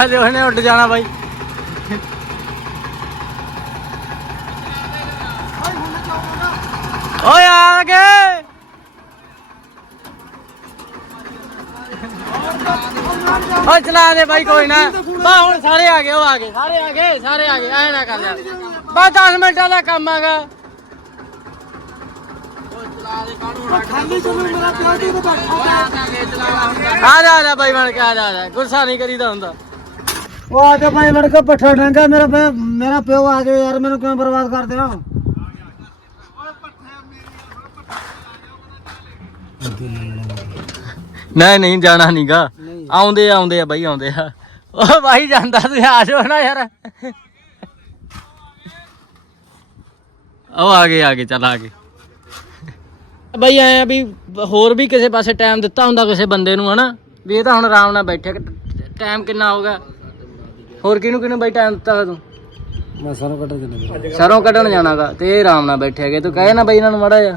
ਹਲੇ ਉਹਨੇ ਉੱਡ ਜਾਣਾ ਬਾਈ। ਓਏ ਆ ਗਏ ਓ ਚਲਾ ਦੇ ਬਾਈ, ਕੋਈ ਨਾ। ਬਾ, ਹੁਣ ਸਾਰੇ ਆ ਗਏ, ਉਹ ਆ ਗਏ। ਸਾਰੇ ਆ ਗਏ, ਸਾਰੇ ਆ ਗਏ, ਐ ਨਾ ਕਰ ਯਾਰ ਬਾ 10 ਮਿੰਟਾਂ ਦਾ ਕੰਮ ਆਗਾ ਆ ਜਾ ਆ ਜਾ ਬਾਈ, ਬਣ ਕੇ ਆ ਜਾ ਆ ਜਾ। ਗੁੱਸਾ ਨਹੀਂ ਕਰੀਦਾ ਹੁੰਦਾ। ਉਹ ਆ ਕੇ ਭਾਈ ਲੜਕਾ ਪੱਠਾ ਡੰਗਾ ਮੇਰਾ ਮੇਰਾ ਪਿਓ ਆ ਗਿਆ ਯਾਰ ਮੈਨੂੰ ਕਿਉਂ ਬਰਬਾਦ ਕਰਦੇ ਹੋ ਨਹੀਂ ਨਹੀਂ ਜਾਣਾ ਨਹੀਂਗਾ ਨਹੀਂ। ਆਉਂਦੇ ਆ, ਆਉਂਦੇ ਆ ਬਾਈ ਆਉਂਦੇ ਆ। ਉਹ ਬਾਈ ਜਾਂਦਾ ਤੁਸੀਂ ਆ ਜਾਓ ਨਾ ਯਾਰ। ਉਹ ਆ ਗਏ ਆ ਗਏ ਚੱਲ ਆ ਗਏ। ਬਾਈ ਐ ਆ ਵੀ ਹੋਰ ਵੀ ਕਿਸੇ ਪਾਸੇ ਟਾਈਮ ਦਿੱਤਾ ਹੁੰਦਾ ਕਿਸੇ ਬੰਦੇ ਨੂੰ ਹਨਾ? ਵੀ ਇਹ ਤਾਂ ਹੁਣ ਆਰਾਮ ਨਾਲ ਬੈਠੇ ਟਾਈਮ ਕਿੰਨਾ ਹੋਗਾ ਹੋਰ ਕਿਹਨੂੰ ਕਿਹਨੂੰ ਬਾਈ ਟਾਈਮ ਦਿੱਤਾ ਹੋਇਆ ਤੂੰ? ਮੈਂ ਸਾਰਾ ਕੱਢ ਦਿੰਦਾ ਸਰੋਂ ਕੱਢਣ ਜਾਣਾਗਾ ਤੇ ਇਹ ਆਰਾਮ ਨਾਲ ਬੈਠੇ ਹੈਗੇ। ਤੂੰ ਕਹੇ ਨਾ ਬਾਈ ਇਹਨਾਂ ਨੂੰ ਮੜਾ ਜਾ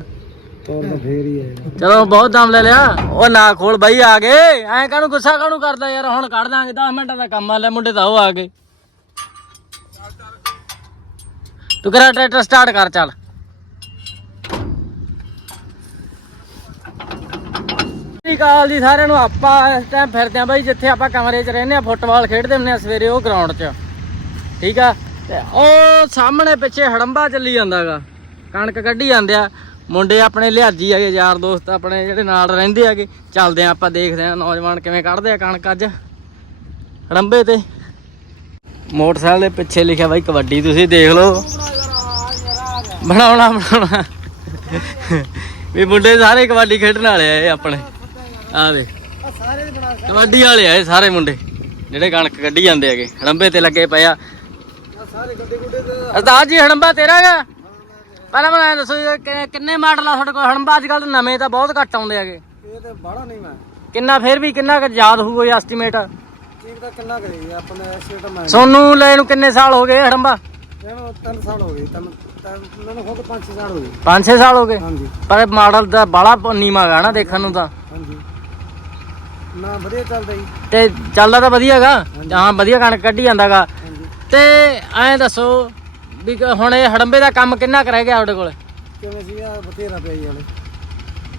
ਤੋਰ ਤਾਂ ਫੇਰ ਹੀ ਹੈ ਚਲੋ ਬਹੁਤ ਦਮ ਲੈ ਲਿਆ। ਉਹ ਨਾ ਖੋਲ ਬਾਈ ਆ ਗਏ। ਐਂ ਕਾਹਨੂੰ ਗੁੱਸਾ ਕਾਹਨੂੰ ਕਰਦਾ ਯਾਰ? ਹੁਣ ਕੱਢ ਦਾਂਗੇ 10 ਮਿੰਟਾਂ ਦਾ ਕੰਮ ਆ ਲੈ ਮੁੰਡੇ ਤਾਂ ਉਹ ਆ ਗਏ। ਤੂੰ ਕਰਾ ਟਰੈਕਟਰ ਸਟਾਰਟ ਕਰ ਚੱਲ। ਸ਼੍ਰੀ ਅਕਾਲ ਜੀ ਸਾਰਿਆਂ ਨੂੰ। ਆਪਾਂ ਇਸ ਟਾਈਮ ਫਿਰਦੇ ਆਂ ਬਾਈ, ਜਿੱਥੇ ਆਪਾਂ ਕਮਰੇ 'ਚ ਰਹਿੰਦੇ ਆ ਫੁੱਟਬਾਲ ਖੇਡਦੇ ਹੁੰਦੇ ਆ ਸਵੇਰੇ ਉਹ ਗਰਾਊਂਡ 'ਚ। ਠੀਕ ਆ? ਤੇ ਉਹ ਸਾਹਮਣੇ ਪਿੱਛੇ ਹੜੰਬਾ ਚੱਲੀ ਜਾਂਦਾਗਾ ਕਣਕ ਕੱਢੀ ਜਾਂਦੇ ਆ। ਮੁੰਡੇ ਆਪਣੇ ਲਿਆਜੀ ਆਗੇ ਯਾਰ ਦੋਸਤ ਆਪਣੇ ਜਿਹੜੇ ਨਾਲ ਰਹਿੰਦੇ ਆਗੇ ਚੱਲਦੇ ਆ ਆਪਾਂ, ਦੇਖਦੇ ਆ ਨੌਜਵਾਨ ਕਿਵੇਂ ਕੱਢਦੇ ਆ ਕਣਕ ਅੱਜ। ਹੜੰਬੇ ਤੇ। ਮੋਟਰਸਾਈਕਲ ਦੇ ਪਿੱਛੇ ਲਿਖਿਆ ਬਾਈ, ਕਬੱਡੀ ਤੁਸੀਂ ਦੇਖ ਲਓ। ਬਣਾਉਣਾ ਬਣਾਉਣਾ। ਵੀ ਮੁੰਡੇ ਸਾਰੇ ਕਬੱਡੀ ਖੇਡਣ ਵਾਲੇ ਆ ਇਹ ਆਪਣੇ। ਆ ਦੇ ਆ ਕਬੱਡੀ ਵਾਲੇ ਆ ਇਹ ਸਾਰੇ ਮੁੰਡੇ। ਜਿਹੜੇ ਕਣਕ ਕੱਢੀ ਜਾਂਦੇ ਹੈਗੇ। ਹੜੰਬੇ ਤੇ ਲੱਗੇ ਪਏ ਆ। ਆ। ਅਰਦਾਸ ਜੀ ਹੜੰਬਾ ਤੇਰਾ ਹੈਗਾ? ਪਹਿਲਾਂ ਮੈਨੂੰ ਦੱਸੋ ਕਿੰਨੇ ਮਾਡਲ ਆ ਤੁਹਾਡੇ ਕੋਲ? ਹੜੰਬਾ ਅੱਜ ਕੱਲ ਨਵੇਂ ਤਾਂ ਬਹੁਤ ਘੱਟ ਆਉਂਦੇ ਹੈਗੇ। ਇਹ ਤੇ ਬਾੜਾ ਨਹੀਂ ਮੈਂ। ਕਿੰਨਾ ਫੇਰ ਵੀ ਕਿੰਨਾ ਕੁ ਯਾਦ ਹੋਊਗਾ ਜੀ ਐਸਟੀਮੇਟ ਕੀ ਤਾਂ ਕਿੰਨਾ ਕਰੇ ਆਪਣੇ ਐਸੇ ਤਾਂ ਮੈਂ। ਸੋਨੂੰ ਲੈ ਨੂੰ ਕਿੰਨੇ ਸਾਲ ਹੋ ਗਏ ਹੜੰਬਾ? ਇਹਨੂੰ 3 ਸਾਲ ਹੋ ਗਏ। ਤਿੰਨ ਮੈਨੂੰ ਹੋ ਗਏ 5 ਸਾਲ ਹੋ ਗਏ। 5-6 ਸਾਲ ਹੋ ਗਏ? ਹਾਂਜੀ। ਪਰ ਮਾਡਲ ਦਾ ਬਾਲਾ ਨੀਮਾ ਗਾ ਨਾ ਦੇਖਣ ਨੂੰ ਤਾਂ। ਹਾਂਜੀ। ਨਾ ਵਧੀਆ ਚੱਲਦਾ ਜੀ। ਤੇ ਚੱਲਦਾ ਤਾਂ ਵਧੀਆਗਾ ਹਾਂ ਵਧੀਆ ਕਣਕ ਕੱਢੀ ਜਾਂਦਾਗਾ ਤੇ ਐਂ ਦੱਸੋ ਵੀ ਕ- ਹੁਣ ਇਹ ਹੜੰਬੇ ਦਾ ਕੰਮ ਕਿੰਨਾ ਕੁ ਰਹਿ ਗਿਆ ਤੁਹਾਡੇ ਕੋਲ? ਕਿਵੇਂ ਸੀ ਆ ਬਥੇਰਾ ਪਿਆ ਜੀ ਹਲੇ।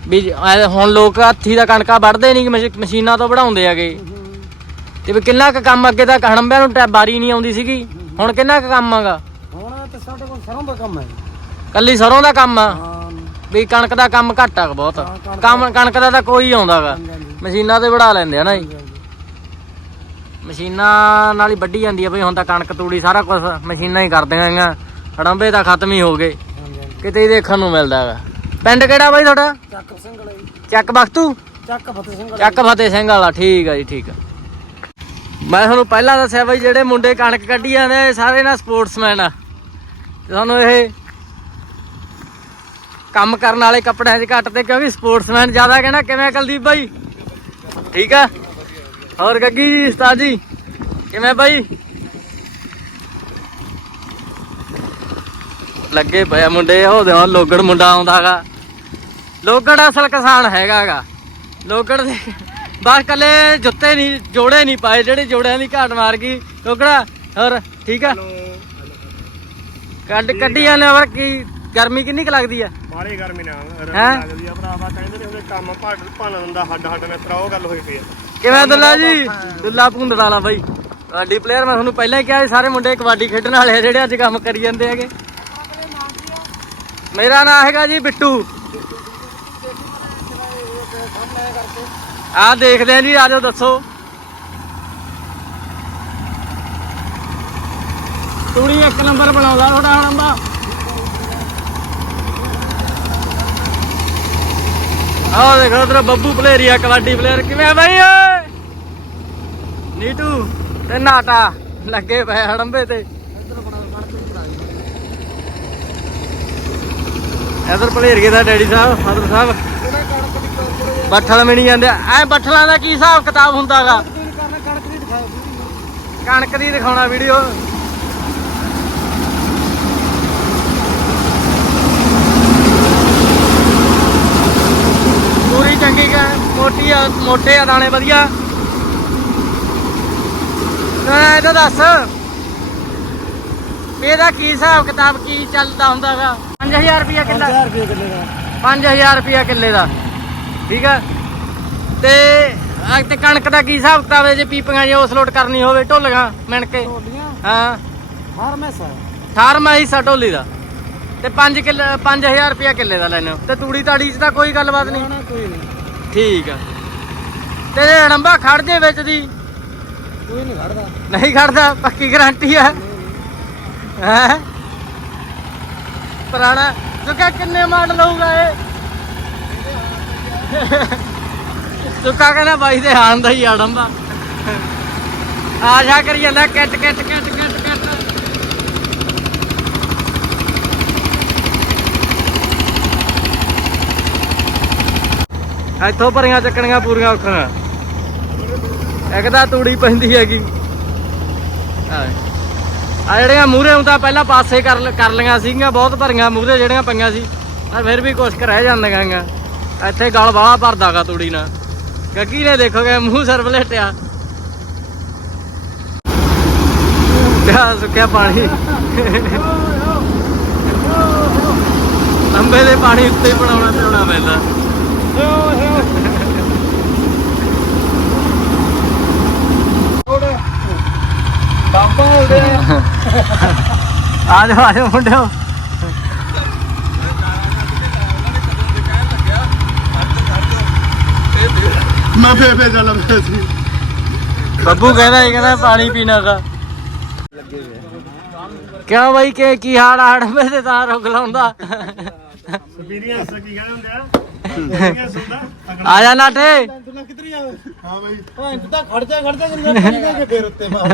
ਵੀ ਐਂ ਹੁਣ ਲੋਕ ਹੱਥੀ ਦਾ ਕਣਕਾਂ ਵੱਢਦੇ ਨਹੀਂ ਮਸ਼ੀ- ਮਸ਼ੀਨਾਂ ਤੋਂ ਵਢਾਉਂਦੇ ਹੈਗੇ। ਤੇ ਵੀ ਕਿੰਨਾ ਕੁ ਕੰਮ ਅੱਗੇ ਤੱਕ ਹੜੰਬਿਆਂ ਨੂੰ ਟੈ- ਬਾਰੀ ਨਹੀਂ ਆਉਂਦੀ ਸੀਗੀ? ਹੁਣ ਕਿੰਨਾ ਕੁ ਕੰਮ ਆਗਾ ਹੁਣ ਤੇ ਸਾਡੇ ਕੋਲ ਸਰੋਂ ਦਾ ਕੰਮ ਹੈ ਕੱਲੀ ਸਰੋਂ ਦਾ ਕੰਮ ਆ? ਹਾਂ। ਵੀ ਕਣਕ ਦਾ ਕੰਮ ਘੱਟ ਆ ਬਹੁਤ। ਕੰਮ ਕਣਕ ਦਾ ਤਾਂ ਕੋਈ ਆਉਂਦਾਗਾ ਹਾਂਜੀ ਮਸ਼ੀਨਾਂ ਤੇ ਵੜਾ ਲੈਂਦੇ ਆ ਨਾ ਜੀ। ਮਸ਼ੀਨਾਂ ਨਾਲ ਹੀ ਵੱਢੀ ਜਾਂਦੀ ਆ ਬਈ ਹੁਣ ਤਾਂ ਕਣਕ ਤੂੜੀ ਸਾਰਾ ਕੁਝ ਮਸ਼ੀਨਾਂ ਹੀ ਕਰਦੀਆਂ ਹੈਗੀਆਂ ਹੜੰਬੇ ਤਾਂ ਖਤਮ ਹੀ ਹੋ ਗਏ। ਕਿਤੇ ਹੀ ਦੇਖਣ ਨੂੰ ਮਿਲਦਾ ਹੈਗਾ। ਪਿੰਡ ਕਿਹੜਾ ਬਾਈ ਤੁਹਾਡਾ? ਚੱਕ ਸਿੰਘ ਵਾਲਾ ਜੀ। ਚੱਕ ਬਖਤੂ? ਚੱਕ ਫਤਿਹ ਸਿੰਘ ਵਾਲਾ ਚੱਕ ਫਤਿਹ ਸਿੰਘ ਵਾਲਾ ਠੀਕ ਆ ਜੀ ਠੀਕ ਆ। ਮੈਂ ਤੁਹਾਨੂੰ ਪਹਿਲਾਂ ਦੱਸਿਆ ਬਈ ਜਿਹੜੇ ਮੁੰਡੇ ਕਣਕ ਕੱਢੀ ਜਾਂਦੇ ਸਾਰੇ ਨਾ ਸਪੋਰਟਸਮੈਨ ਆ। ਤੇ ਤੁਹਾਨੂੰ ਇਹ ਕੰਮ ਕਰਨ ਵਾਲੇ ਕੱਪੜਿਆਂ 'ਚ ਘੱਟ ਤੇ ਕਿਉਂਕਿ ਸਪੋਰਟਸਮੈਨ ਜ਼ਿਆਦਾ ਕਹਿਣਾ ਕਿਵੇਂ ਕੁਲਦੀਪ ਬਾਈ? ਠੀਕ ਆ? ਹੋਰ ਗੱਗੀ ਜੀ ਉਸਤਾਦ ਜੀ ਕਿਵੇਂ ਬਾਈ? ਲੱਗੇ ਪਏ ਆ ਮੁੰਡੇ ਉਹ ਦੇ ਲੋਗੜ ਮੁੰਡਾ ਆਉਂਦਾਗਾ ਲੋਗੜ ਅਸਲ ਕਿਸਾਨ ਹੈਗਾਗਾ ਲੋਗੜ ਦੇ ਬਸ ਕੱਲੇ ਜੁੱਤੇ ਨਹੀਂ ਜੋੜੇ ਨਹੀਂ ਪਾਏ ਜਿਹੜੇ ਜੋੜਿਆਂ ਦੀ ਘਾਟ ਮਾਰ ਗਈ। ਲੋਗੜਾ ਹੋਰ ਠੀਕ ਆ? ਕੱਢ ਕੱਢੀ ਜਾਂਦੇ ਆ, ਪਰ ਕੀ ਗਰਮੀ ਕਿੰਨੀ ਕੁ ਲੱਗਦੀ ਆ? ਬਾਹਲੀ ਗਰਮੀ ਨਾਲ ਹੈਂ? ਲੱਗਦੀ ਆ ਭਰਾਵਾ ਕਹਿੰਦੇ ਨੇ ਉਹਦੇ ਕੰਮ ਭੜ ਭੰਨ ਦਿੰਦਾ ਹੱਡ ਹੱਡ ਨੇ ਤਰਾ ਉਹ ਗੱਲ ਹੋਈ ਪਈ ਆ। ਕਿਵੇਂ ਦੁੱਲਾ ਜੀ? ਦੁੱਲਾ ਭੁੰਦੜ ਵਾਲਾ ਬਾਈ। ਕਬੱਡੀ ਪਲੇਅਰ ਮੈਂ ਤੁਹਾਨੂੰ ਪਹਿਲਾਂ ਹੀ ਕਿਹਾ ਸੀ ਸਾਰੇ ਮੁੰਡੇ ਕਬੱਡੀ ਖੇਡਣ ਵਾਲੇ ਆ ਜਿਹੜੇ ਅੱਜ ਕੰਮ ਕਰੀ ਜਾਂਦੇ ਹੈਗੇ। ਮੇਰਾ ਨਾਮ ਹੈਗਾ ਜੀ ਬਿੱਟੂ। ਆਹ ਦੇਖਦੇ ਆ ਜੀ ਆਜੋ ਦੱਸੋ। ਤੂੜੀ ਇੱਕ ਨੰਬਰ ਬਣਾਉਂਦਾ ਤੁਹਾਡਾ ਹਣੰਬਾ ਆਹ ਦੇਖੋ ਉਧਰ ਬੱਬੂ ਪਲੇਰੀਆ ਕਬੱਡੀ ਪਲੇਅਰ ਕਿਵੇਂ ਆ ਬਾਈ ਓਏ? ਨੀਟੂ, ਤੇ ਨਾਟਾ, ਲੱਗੇ ਪਏ ਹੜੰਬੇ ਤੇ। ਇਧਰ ਭਲੇਰੀਏ ਦਾ ਡੈਡੀ ਸਾਹਿਬ, ਫਾਦਰ ਸਾਹਿਬ। ਬੱਠਲ ਮਿਣੀ ਜਾਂਦੇ। ਐ ਬੱਠਲਾਂ ਦਾ ਕੀ ਹਿਸਾਬ ਕਿਤਾਬ ਹੁੰਦਾਗਾ? ਕੀ ਕਣਕ ਦੀ ਦਿਖਾਉਣਾ ਵੀਡੀਓ ਪੂਰੀ ਚੰਗੀ ਹੈ ਮੋਟੀ ਆ ਮੋਟੇ ਆ ਦਾਣੇ ਵਧੀਆ। ਮੈਂ ਤਾਂ ਦੱਸ ਇਹਦਾ ਕੀ ਹਿਸਾਬ ਕਿਤਾਬ ਕੀ ਚੱਲਦਾ ਹੁੰਦਾਗਾ 5000 ਰੁਪਿਆ ਕਿੱਲਾ। 5000 ਰੁਪਏ ਕਿੱਲੇ ਦਾ। 5000 ਰੁਪਿਆ ਕਿੱਲੇ ਦਾ। ਠੀਕ ਆ? ਤੇ ਅੱਜ ਤੇ ਕਣਕ ਦਾ ਕੀ ਹਿਸਾਬ ਕਿਤਾਬ ਹੈ? ਜੇ ਪੀਪੀਆਂ ਜੇ ਉਸ ਲੋਟ ਕਰਨੀ ਹੋਵੇ ਢੋਲੀਆਂ ਮਿਣ ਕੇ। ਢੋਲੀਆਂ? ਹਾਂ। ਹਰ ਮੈਸਾ। 18ਵਾਂ ਹਿੱਸਾ ਢੋਲੀ ਦਾ। ਤੇ 5 ਕਿੱਲੇ 5000 ਰੁਪਿਆ ਕਿੱਲੇ ਦਾ ਲੈਣੇ ਹੋ। ਤੇ ਤੂੜੀ ਤਾੜੀ 'ਚ ਤਾਂ ਕੋਈ ਗੱਲਬਾਤ ਨਹੀਂ। ਨਾ ਕੋਈ ਨਹੀਂ। ਠੀਕ ਆ। ਤੇ ਅੜੰਬਾ ਖੜ ਜੇ ਵਿੱਚ ਦੀ। ਕੋਈ ਨਹੀਂ ਖੜਦਾ। ਨਹੀਂ ਖੜਦਾ ਪੱਕੀ ਗਾਰੰਟੀ ਆ। ਹੈ? ਪੁਰਾਣਾ ਸੁੱਕਾ ਕਿੰਨੇ ਮਾਡਲ ਹੋਊਗਾ ਇਹ? ਸੁੱਕਾ ਕਹਿੰਦਾ ਬਾਈ ਦੇ ਹਾਨ ਦਾ ਹੀ ਆੜੰਬਾ ਆ ਜਾ ਕਰੀ ਜਾਂਦਾ ਕੱਟ ਕੱਟ ਕੱਟ ਕੱਟ ਕੱਟ ਇੱਥੋਂ ਭਰੀਆਂ ਚੱਕਣੀਆਂ ਪੂਰੀਆਂ ਔਖੀਆਂ ਇੱਕ ਤਾਂ ਤੂੜੀ ਪੈਂਦੀ ਹੈਗੀ। ਆ ਜਿਹੜੀਆਂ ਮੂਹਰੇ ਹੁੰਦਾ ਪਹਿਲਾਂ ਪਾਸੇ ਕਰ ਕਰ ਲਈਆਂ ਸੀਗੀਆਂ, ਬਹੁਤ ਭਰੀਆਂ ਮੂਹਰੇ ਜਿਹੜੀਆਂ ਪਈਆਂ ਸੀ। ਆ ਫਿਰ ਵੀ ਕੁਛ ਰਹਿ ਜਾਂਦੀਆਂ ਗੀਆਂ ਇੱਥੇ ਗਲ ਵਾਲਾ ਭਰਦਾਗਾ ਤੂੜੀ ਨਾਲ। ਗੱਗੀ ਨੇ ਦੇਖੋਗੇ ਮੂੰਹ ਸਰ ਬਲੇਟਿਆ। ਕਿਆ ਸੁੱਕਿਆ ਪਾਣੀ। ਅੰਬੇ ਦੇ ਪਾਣੀ ਉੱਤੇ ਹੀ ਬਣਾਉਣਾ ਪਿਆਉਣਾ ਪੈਂਦਾ। ਆ ਜਾਓ ਆ ਜਾਓ ਮੁੰਡਿਓ। ਮੈਂ ਫੇਰ ਫੇਰ ਚੱਲ ਰਿਹਾ ਸੀ ਬੱਬੂ ਕਹਿੰਦਾ ਇਹ ਕਹਿੰਦਾ ਪਾਣੀ ਪੀਣਾ ਦਾ ਕਿਉਂ ਬਾਈ ਕਿ ਕੀ ਹਾਲ ਆੜ ਮੇ ਤੇ ਤਾਂ ਰੁਕ ਲਾਉਂਦਾ? ਐਕਸਪੀਰੀਅੰਸ ਕੀ ਕਹਿੰਦੇ ਹੁੰਦੇ ਆ? ਆ ਜਾ ਨਾਟੇ ਤੂੰ ਕਿੱਧਰ ਆ ਹਾਂ ਬਾਈ। ਹਾਂ ਤੂੰ ਤਾਂ ਖੜ ਜਾ ਖੜ ਜਾ ਕਰੀ ਜਾਂਦਾ ਕਿ ਫੇਰ ਉੱਤੇ ਮਾਰ।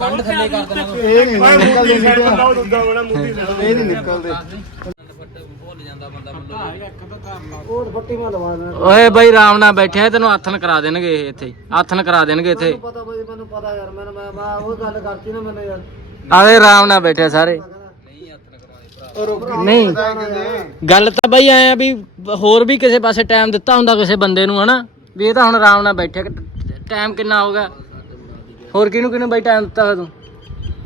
ਕੰਡ ਥੱਲੇ ਕਰ ਦੇਣਾ ਇਹ ਨਹੀਂ ਓਏ ਇਹ ਨਹੀਂ ਨਿਕਲਦੇ। ਬਾਈ ਆਰਾਮ ਨਾਲ ਬੈਠਿਆ ਤੈਨੂੰ ਆਥਨ ਕਰਾ ਦੇਣਗੇ ਇਹ ਇੱਥੇ। ਆਥਨ ਕਰਾ ਦੇਣਗੇ ਇੱਥੇ। ਮੈਨੂੰ ਪਤਾ ਬਈ ਮੈਨੂੰ ਪਤਾ ਯਾਰ ਮੈਨੂੰ ਮੈਂ ਮੈਂ ਉਹ ਗੱਲ ਕਰਤੀ ਨਾ ਮੈਨੂੰ ਯਾਰ। ਆਵੇ ਆਰਾਮ ਨਾਲ ਬੈਠੇ ਸਾਰੇ। ਨਹੀਂ। ਗੱਲ ਤਾਂ ਬਈ ਐ ਆ ਵੀ ਹੋਰ ਵੀ ਕਿਸੇ ਪਾਸੇ ਟਾਈਮ ਦਿੱਤਾ ਹੁੰਦਾ ਕਿਸੇ ਬੰਦੇ ਨੂੰ ਹਨਾ? ਵੀ ਇਹ ਤਾਂ ਹੁਣ ਆਰਾਮ ਨਾਲ ਬੈਠਿਆ ਟਾਈਮ ਕਿੰਨਾ ਹੋਗਾ ਹੋਰ ਕਿਹਨੂੰ ਕਿਹਨੂੰ ਬਈ ਟਾਈਮ ਦਿੱਤਾ ਤੂੰ?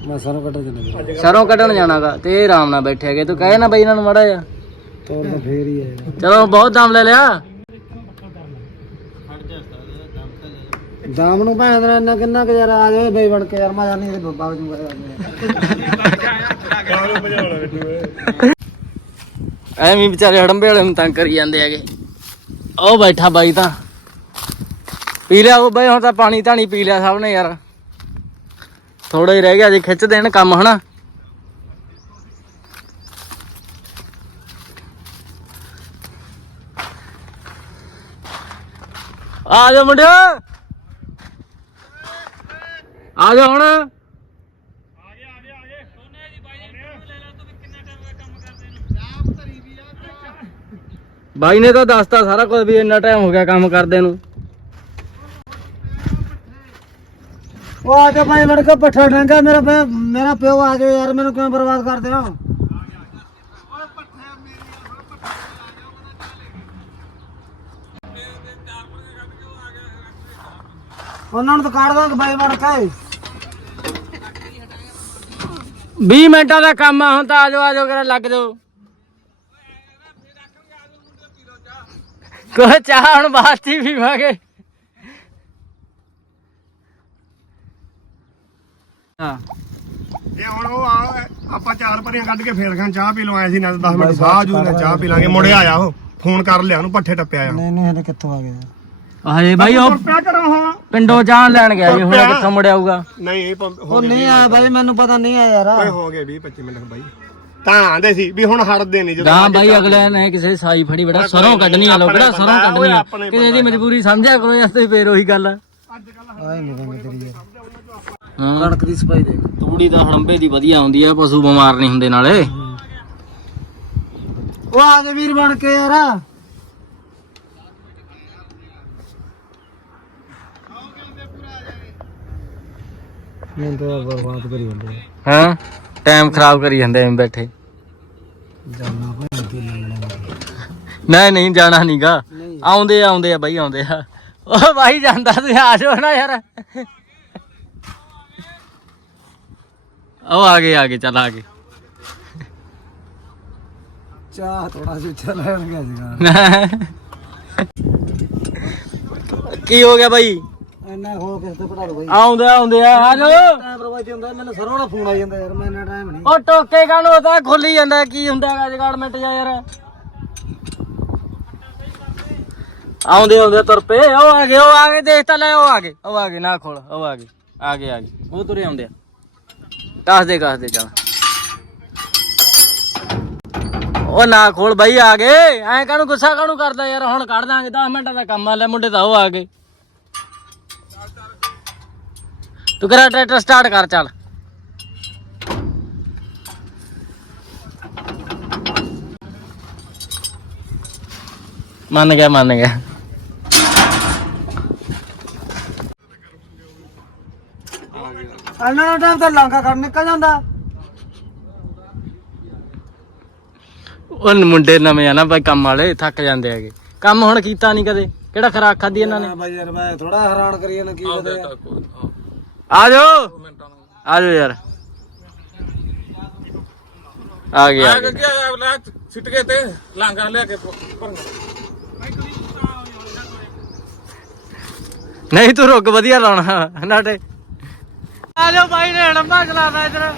ਮੈਂ ਸਰੋਂ ਕੱਢ ਦੇਣਾ ਸਰੋਂ ਕੱਢਣ ਜਾਣਾਗਾ ਤੇ ਇਹ ਆਰਾਮ ਨਾਲ ਬੈਠੇ ਹੈਗੇ। ਤੂੰ ਕਹੇ ਨਾ ਬਈ ਇਹਨਾਂ ਨੂੰ ਮੜਾ ਜਾ ਤੋੜ ਤਾਂ ਫੇਰ ਹੀ ਹੈ ਚਲੋ ਬਹੁਤ ਦਮ ਲੈ ਲਿਆ। ਦਾਮ ਨੂੰ ਦਾ ਇੰਨਾ ਕਿੰਨਾ ਕੁ ਯਾਰ ਆ ਜਾਵੇ ਬਈ ਬਣ ਕੇ ਯਾਰ ਮੈਂ ਜਾਨੀ ਤੇ ਬੱਬਾ ਜੂਗਾ ਕਾਹਨੂੰ ਭਜਾਉਣਾ ਬਿੱਟੂ ਏ ਐਵੇਂ ਵਿਚਾਰੇ ਹੜੰਬੇ ਵਾਲੇ ਨੂੰ ਤੰਗ ਕਰੀ ਜਾਂਦੇ ਹੈਗੇ। ਉਹ ਬੈਠਾ ਬਾਈ ਤਾਂ। ਪੀ ਲਿਆ ਉਹ ਬਾਈ, ਹੁਣ ਤਾਂ ਪਾਣੀ ਧਾਣੀ ਪੀ ਲਿਆ ਸਭ ਨੇ ਯਾਰ। ਥੋੜਾ ਹੀ ਰਹਿ ਗਿਆ ਜੇ ਖਿੱਚ ਦੇਣ ਕੰਮ, ਹਨਾ? ਆ ਜਾ ਮੁੰਡਿਓ। ਆ ਜਾ ਹੁਣ। ਬਾਈ ਨੇ ਤਾਂ ਦੱਸਤਾ ਸਾਰਾ ਕੁਝ ਵੀ ਇੰਨਾ ਟਾਈਮ ਹੋ ਗਿਆ ਕੰਮ ਕਰਦੇ ਨੂੰ। ਉਹ ਆ ਜਾ ਭਾਈ ਲੜਕਾ ਪੱਠਾ ਡਾਂਗਾ ਮੇਰਾ ਭੈ- ਮੇਰਾ ਪਿਓ ਆ ਜਾਓ ਯਾਰ ਮੈਨੂੰ ਕਿਉਂ ਬਰਬਾਦ ਕਰਦੇ ਹੋ ਉਹਨਾਂ ਨੂੰ ਤਾਂ ਕਾਢ ਦਾਂਗੇ ਬਾਈ ਕੇ। 20 ਮਿੰਟਾਂ ਦਾ ਕੰਮ ਆ ਹੁਣ ਤਾਂ ਆਜੋ ਆਜੋ ਕਰੇ ਲੱਗ ਜਾਓ। ਕੋਈ ਚਾਹ ਹੁਣ ਬਾਸਤੀ ਪੀਵਾਂਗੇ। ਹਾਂ। ਇਹ ਹੁਣ ਉਹ ਆ ਆਪਾਂ ਚਾਰ ਭਰੀਆਂ ਕੱਢ ਕੇ ਫੇਰ ਖਾਂ ਚਾਹ ਪੀ ਲਵਾਇਆ ਸੀ ਨਾ 10 ਮਿੰਟ ਸਾਹ ਜੂ ਨਾ ਚਾਹ ਪੀ ਲਾਂਗੇ। ਮੁੜਿਆ ਆਇਆ ਉਹ ਫੋਨ ਕਰ ਲਿਆ ਉਹਨੂੰ ਪੱਠੇ ਟੱਪਿਆ ਆ ਨਹੀਂ ਨਹੀਂ ਇਹਨੇ ਕਿੱਥੋਂ ਆ ਗਿਆ ਹਜੇ ਬਾਈ ਉਹ ਪਿਆ ਕਰੋ ਹਾਂ। ਪਿੰਡੋਂ ਚਾਹ ਲੈਣ ਗਿਆ ਜੀ ਹੁਣ ਕਿੱਥੋਂ ਮੁੜਿਆ ਆਊਗਾ? ਨਹੀਂ ਇਹ ਪੰਪ- ਹੋ ਉਹ ਨਹੀਂ ਆਇਆ ਬਾਈ ਮੈਨੂੰ ਪਤਾ ਨਹੀਂ ਆਇਆ ਯਾਰ। ਗਏ ਹੋ ਗਏ 20 25 ਮਿੰਟ ਬਾਈ। ਤਾਂ ਆਂਦੇ ਸੀ ਵੀ ਹੁਣ ਹਟਦੇ ਨਹੀਂ ਨਾ ਬਾਈ ਅਗਲੇ ਨੇ ਕਿਸੇ ਸਾਈ ਫੜੀ ਬੜਾ ਸਰੋਂ ਕੱਢਣੀ ਆ ਲੋਕੜਾ ਸਰੋਂ ਕੱਢਣੀ ਆ। ਕਿਸੇ ਦੀ ਮਜਬੂਰੀ ਸਮਝਿਆ ਕਰੋ ਯਾਰ ਤੇ ਫੇਰ ਉਹੀ ਗੱਲ ਆ। ਹਾਂ। ਕਣਕ ਦੀ ਸਫ਼ਾਈ ਦੇ ਤੂੜੀ ਤਾਂ ਹੜੰਬੇ ਦੀ ਵਧੀਆ ਆਉਂਦੀ ਆ ਪਸ਼ੂ ਬਿਮਾਰ ਨਹੀਂ ਹੁੰਦੇ ਨਾਲੇ। ਉਹ ਆ ਜਾ ਵੀਰ ਬਣ ਕੇ ਯਾਰ। ਮੈਂ ਤਾਂ ਬਰਬਾਦ ਕਰੀ ਜਾਂਦੇ ਹਾਂ। ਟਾਈਮ ਖਰਾਬ ਕਰੀ ਜਾਂਦੇ ਐਵੇਂ ਬੈਠੇ। ਭਾਈ ਲੈਣਾ ਨਹੀਂ ਨਹੀਂ ਜਾਣਾ ਨਹੀਂਗਾ ਨਹੀਂ। ਆਉਂਦੇ ਆ ਆਉਂਦੇ ਆ ਬਾਈ ਆਉਂਦੇ ਆ। ਉਹ ਬਾਈ ਜਾਂਦਾ ਤੁਸੀਂ ਆ ਜਾਓ ਨਾ ਯਾਰ। ਉਹ ਆ ਗਏ ਆ ਗਏ ਚੱਲ ਆ ਗਏ। ਚਾਹ ਥੋੜਾ ਜਿਹਾ ਚੱਲ ਲੈਣ ਗਿਆ ਸੀਗਾ। ਕੀ ਹੋ ਗਿਆ ਬਾਈ? ਇੰਨਾ ਹੋ ਕਿਸ ਤੋਂ ਪੜਾ ਲਓ ਬਾਈ। ਆਉਂਦੇ ਆਉਂਦੇ ਆ ਆ ਜਾਓ। ਟਾਈਮ ਪ੍ਰਵਾਹ ਹੁੰਦਾ ਮੈਨੂੰ ਸਰੋਂ ਦਾ ਫੋਨ ਆ ਜਾਂਦਾ ਯਾਰ ਮੈਂ ਇੰਨਾ ਟਾਈਮ ਨਹੀਂ। ਉਹ ਟੋਕੇ ਕਾਨੂੰ ਤਾਂ ਖੁੱਲੀ ਜਾਂਦਾ ਕੀ ਹੁੰਦਾ ਹੈਗਾ ਜਗਾੜਮੈਂਟ ਜਾ ਯਾਰ। ਆਉਂਦੇ ਆਉਂਦੇ ਤੁਰ ਪਏ ਉਹ ਆ ਗਏ ਉਹ ਆ ਗਏ ਦੇਖ ਤਾਂ ਲੈ ਉਹ ਆ ਗਏ ਉਹ ਆ ਗਏ ਨਾ ਖੋਲ ਉਹ ਆ ਗਏ ਆ ਗਏ ਆ ਗਏ ਉਹ ਤੁਰੇ ਆਉਂਦੇ ਆ। ਦੱਸ ਦੇ ਦੱਸ ਦੇ ਚੱਲ। ਉਹ ਨਾ ਖੋਲ ਬਾਈ ਆ ਗਏ ਐਂ ਕਾਹਨੂੰ ਗੁੱਸਾ ਕਾਹਨੂੰ ਕਰਦਾ ਯਾਰ ਹੁਣ ਕੱਢ ਦਾਂਗੇ 10 ਮਿੰਟਾਂ ਦਾ ਕੰਮ ਆ ਲੈ ਮੁੰਡੇ ਤਾਂ ਉਹ ਆ ਗਏ। ਤੂੰ ਕਰਾ ਟਰੈਕਟਰ ਸਟਾਰਟ ਕਰ ਚੱਲ। ਮੰਨ ਗਿਆ ਮੰਨ ਗਿਆ। ਇੰਨਾ ਟਾਈਮ ਤਾਂ ਲਾਂਗਾ ਕਰ ਨਿਕਲ ਜਾਂਦਾ। ਉਹ ਮੁੰਡੇ ਨਵੇਂ ਆ ਨਾ ਬਾਈ ਕੰਮ ਵਾਲੇ ਥੱਕ ਜਾਂਦੇ ਹੈਗੇ। ਕੰਮ ਹੁਣ ਕੀਤਾ ਨਹੀਂ ਕਦੇ। ਕਿਹੜਾ ਖਰਾਕ ਖਾਦੀ ਇਹਨਾਂ ਨੇ? ਬਾਈ ਯਾਰ ਮੈਂ ਥੋੜਾ ਹੈਰਾਨ ਕਰੀ ਜਾਂਦਾ ਕੀ ਯਾਰ। ਆ ਜਾਓ ਆ ਜਾਓ ਯਾਰ ਆ ਗਿਆ। ਆ ਗਿਆ ਸਿੱਟ ਕੇ ਤੇ ਲਾਂਗਾ ਲਿਆ ਕੇ ਭਰਨਾ। ਨਹੀਂ ਤੂੰ ਰੁਕ ਵਧੀਆ ਲਾਉਣਾ ਨਾਟੇ ਆ ਜਾਓ ਬਾਈ ਨੇ ਲੰਬਾ ਚਲਾਦਾ ਇਧਰ।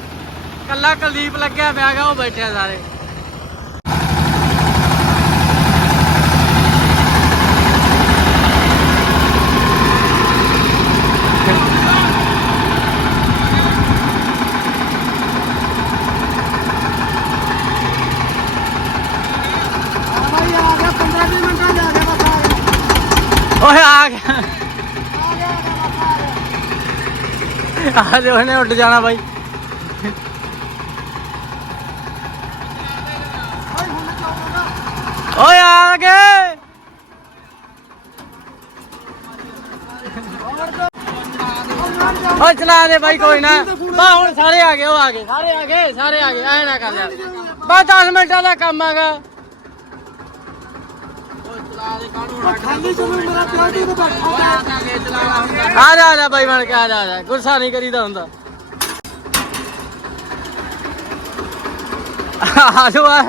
ਕੱਲਾ ਕੁਲਦੀਪ ਲੱਗਿਆ ਪਿਆ ਗਾ ਉਹ ਬੈਠਿਆ ਸਾਰੇ ਹਾਂ ਬਾਈ ਆ ਗਿਆ 15 20 ਮਿੰਟਾਂ ਚ ਆ ਗਿਆ ਬਸ ਆ ਗਿਆ ਓਏ ਆ ਗਿਆ ਆ ਗਿਆ ਬਸ ਆ ਗਿਆ ਇਹਨੇ ਉੱਡ ਜਾਣਾ ਬਾਈ। ਓਏ ਆ ਗਏ। ਓ ਚਲਾ ਦੇ ਬਾਈ ਕੋਈ ਨਾ। ਬਾ, ਹੁਣ ਸਾਰੇ ਆ ਗਏ, ਉਹ ਆ ਗਏ। ਸਾਰੇ ਆ ਗਏ, ਸਾਰੇ ਆ ਗਏ, ਐ ਨਾ ਕਰ ਯਾਰ ਬਾ 10 ਮਿੰਟਾਂ ਦਾ ਕੰਮ ਆਗਾ ਖਾਲੀ ਚਲੋ ਮੇਰਾ ਪਿਓ ਜੀ ਤੇ ਬੈਠਾ ਆ ਜਾ ਆ ਜਾ ਬਾਈ ਬਣ ਕੇ ਆ ਜਾ ਆ ਜਾ। ਗੁੱਸਾ ਨਹੀਂ ਕਰੀਦਾ ਹੁੰਦਾ। ਆ ਜਾ ਆ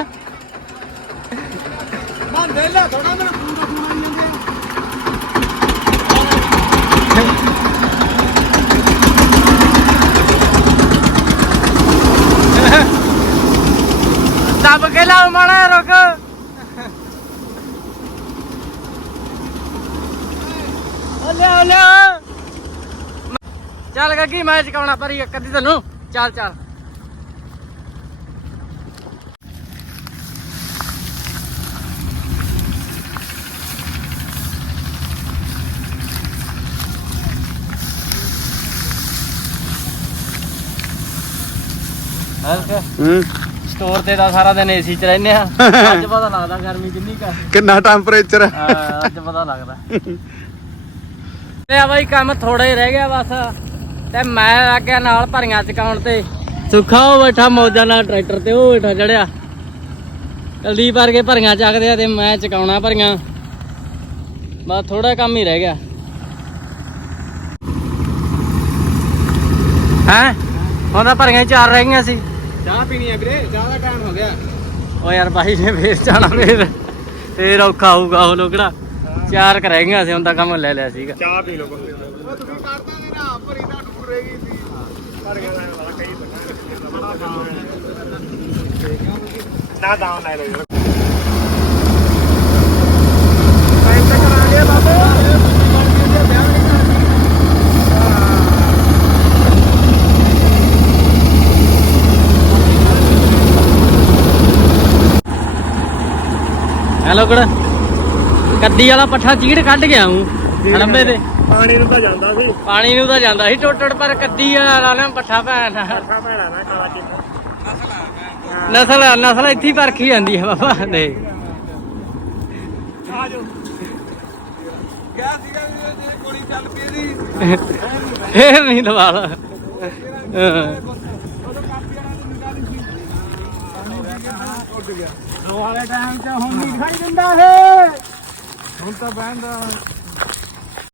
ਮੈਂ ਵੇਲਾ ਥੋੜਾ ਮੇਰਾ ਦਾ ਫੋਨ ਆਈ ਜਾਂਦੇ ਦੱਬ ਕੇ ਲਾਓ ਮਾੜਾ ਰੁਕ। ਚੱਲ ਗੱਗੀ ਮੈਂ ਚਕਾਉਣਾ ਪਰੀ ਇੱਕ ਅੱਧੀ ਤੈਨੂੰ। ਚੱਲ ਚੱਲ। ਹੂੰ? ਸਟੋਰ ਤੇ ਤਾਂ ਸਾਰਾ ਦਿਨ ਏਸੀ ਚ ਰਹਿੰਦੇ ਆ। ਅੱਜ ਪਤਾ ਲੱਗਦਾ ਗਰਮੀ ਕਿੰਨੀ ਕਾ ਕਿੰਨਾ ਟੈਂਪਰੇਚਰ ਅੱਜ ਪਤਾ ਲੱਗਦਾ। ਤੇ ਆ ਬਾਈ ਕੰਮ ਥੋੜਾ ਹੀ ਰਹਿ ਗਿਆ ਬਸ। ਤੇ ਮੈਂ ਆ ਗਿਆ ਨਾਲ ਭਰੀਆਂ ਚਕਾਉਣ ਤੇ। ਸੁੱਖਾ ਉਹ ਬੈਠਾ ਮੌਜਾਂ ਨਾਲ ਟਰੈਕਟਰ ਤੇ ਉਹ ਬੈਠਾ ਚੜਿਆ। ਕੁਲਦੀਪ ਵਰਗੇ ਭਰੀਆਂ ਚੱਕਦੇ ਆ ਤੇ ਮੈਂ ਚਕਾਉਣਾ ਭਰੀਆਂ। ਬਸ ਥੋੜਾ ਕੰਮ ਹੀ ਰਹਿ ਗਿਆ। ਹੈ? ਹੁਣ ਤਾਂ ਭਰੀਆਂ ਹੀ ਚਾਰ ਰਹਿ ਗਈਆਂ ਸੀ। ਚਾਹ ਪੀਣੀ ਹੈ ਵੀਰੇ ਚਾਹ ਦਾ ਟਾਈਮ ਹੋ ਗਿਆ। ਓ ਯਾਰ ਬਾਈ ਨੇ ਫੇਰ ਜਾਣਾ ਫੇਰ ਫੇਰ ਔਖਾ ਹੋਊਗਾ ਉਹ ਲੋਕੜਾ ਚਾਰ ਕਰ ਰਹਿ ਗਈਆਂ ਸੀ ਹੁਣ ਤਾਂ ਕੰਮ ਲੈ ਲਿਆ ਸੀਗਾ। ਚਾਹ ਪੀ ਲਓ ਤੁਸੀਂ ਕਰਦਾ ਨਹੀਂ ਨਾ ਭਰੀ ਤਾਂ ਡੂਰ ਰਹੇਗੀ ਸੀ ਪਰ ਗਿਆ ਨਾ ਨਾ ਦਾਮ ਲੈ ਲਓ ਟਾਈਮ ਤੇ ਕਰਾ ਲਿਆ ਬਾਬੇ ਹੈਲੋ ਕਿਹੜਾ? ਕੱਦੀ ਵਾਲਾ ਪੱਠਾ ਚੀੜ ਕੱਢ ਗਿਆ ਹੂੰ ਹੜੰਬੇ ਤੇ। ਪਾਣੀ ਨੂੰ ਤਾਂ ਜਾਂਦਾ ਸੀ। ਪਾਣੀ ਨੂੰ ਤਾਂ ਜਾਂਦਾ ਸੀ ਟੁੱਟ ਟੁੱਟ ਪਰ ਕੱਦੀ ਵਾਲਾ ਨਾ ਪੱਠਾ ਭੈਣ ਅੱਖਾਂ ਭੈਣਾ ਨਾ ਕਾਲਾ ਕਿੰਨਾ ਨਸਲ ਨਸਲ ਇੱਥੇ ਹੀ ਪਰਖੀ ਜਾਂਦੀ ਹੈ ਬਾਬਾ ਦੇ। ਕਿਆ ਸੀਗਾ ਵੀਰੇ ਜੇ ਕੁੜੀ ਚੱਲ ਪਈ ਦੀ ਇਹ ਨਹੀਂ ਦਵਾਲਾ ਹਾਂ। ਵਾਲੇ ਟਾਈਮ 'ਚ ਹੁਣ ਨਹੀਂ ਖਾਈ ਦਿੰਦਾ ਇਹ। ਹੁਣ ਤਾਂ ਬਹਿੰਦਾ